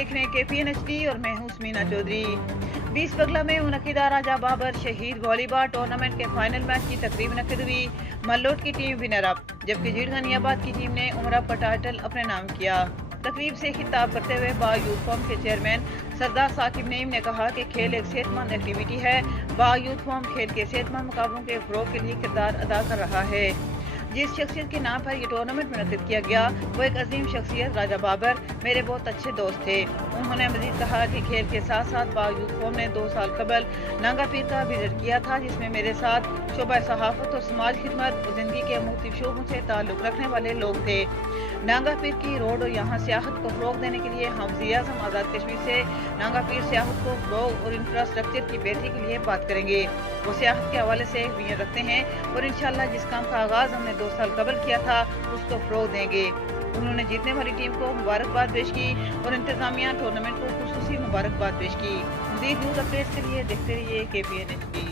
देख रहे हैं KPN HD और मैं हूं मीना चौधरी। 20 बगला में मुनक़िदा राजा बाबर शहीद वॉलीबॉल टूर्नामेंट के फाइनल मैच की तकरीब मुनक़िद हुई। मल्लोट की टीम विनर अप, जबकि जीड़गानियाबाद की टीम ने उमर अप का टाइटल अपने नाम किया। तकरीब से खिताब करते हुए बा यूथ फॉर्म के चेयरमैन सरदार साकिब नईम ने कहा कि खेल एक सेहतमंद एक्टिविटी है। बा यूथ फॉर्म खेल के सेहतमंद मुकाबलों के फ़रोग़ के लिए किरदार अदा कर रहा है। जिस शख्सियत के नाम पर ये टूर्नामेंट मुनक़िद किया गया वो एक अजीम शख्सियत राजा बाबर मेरे बहुत अच्छे दोस्त थे। उन्होंने मज़ीद कहा कि खेल के साथ साथ बा यूथ फॉर्म ने 2 साल कबल नांगा पीर का विजिट किया था, जिसमें मेरे साथ शोबा सहाफ़त और समाज खिदमत और ज़िंदगी के मुख्तलिफ शोबों से ताल्लुक़ रखने वाले लोग थे। नांगा पीर की रोड और यहाँ सियाहत को फ़रोग़ देने के लिए हम वज़ीर-ए-आज़म आज़ाद कश्मीर से नांगा पीर सियाहत को फ़रोग़ और इंफ्रास्ट्रक्चर की बेहतरी के लिए बात करेंगे। वो सियाहत के हवाले से विजन रखते हैं और इंशाअल्लाह जिस काम का आगाज़ हमने 2 साल कबल किया था उसको फ़रोग़ देंगे। उन्होंने जीतने वाली टीम को मुबारकबाद पेश की और इंतज़ामिया टूर्नामेंट को खुसूसी मुबारकबाद पेश की। मज़ीद न्यूज़ अपडेट्स के लिए देखते रहिए KPN HD।